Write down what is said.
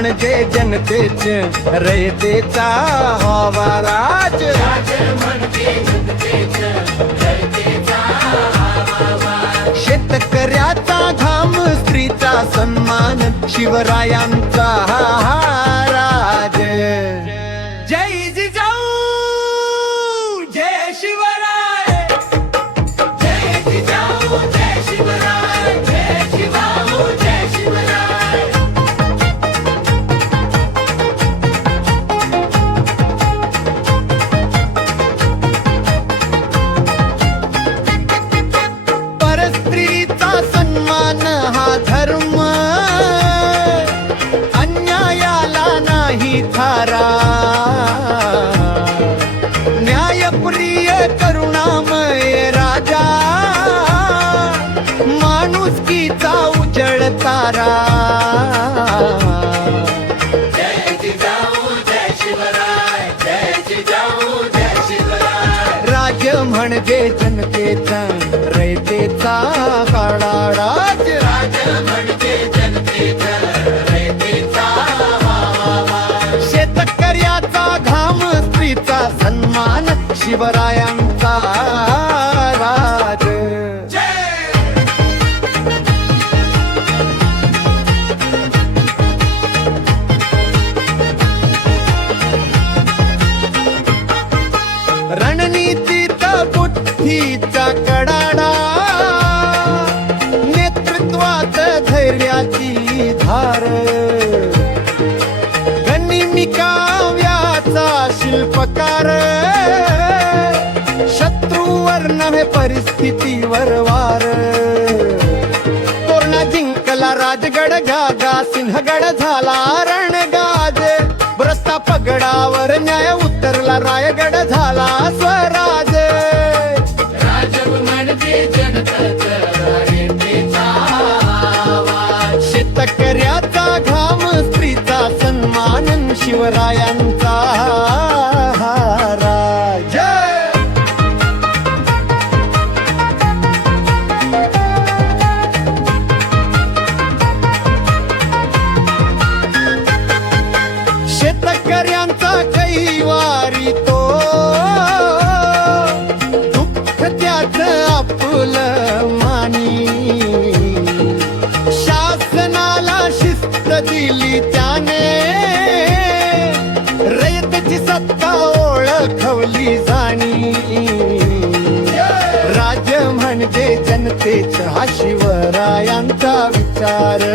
म्हणजे जनतेच रयतेचा हवा राज शेतकऱ्याचा घाम स्त्रीचा सन्मान शिवरायांचा हा राज जय जिजाऊ जय शिवराय जय जिजाऊ जय शिवराय जय जिजाऊ जय शिवराय परस्त्रीचा सन्मान हा धर्म अन्यायाला नाही थारा न्यायप्रिय करुणामय राजा माणुसकीचा उजळ तारा जय जिजाऊ जय शिवराय जय जिजाऊ जय शिवराय राज म्हणजे जनतेचा रयतेचा काळा राज राज म्हणजे जनतेचा रयतेचा शेतकऱ्याचा घाम स्त्रीचा सन्मान शिवरायांचा राज रणनीतीत बुद्धीचा कडाडा नेतृत्वात धैर्याची धार गनिमी काव्याचा शिल्पकार शत्रूवर नव्हे परिस्थितीवर वार तोरणा जिंकला राजगड गागा सिंहगड झाला रणगाज भ्रष्टा पगडावर न्याय उतरला रायगड झाला स्वराज शेतकऱ्याचा घाम स्त्रीचा सन्मान शिवरायांचा हा राज शेतकऱ्यांचा कैवारी तो दुःख त्याच आपुलं मानी शासनाला शिस्त दिली त्याने रयतेची सत्ता ओळखवली जाणी राज म्हणजे जनतेचा हा शिवरायांचा विचार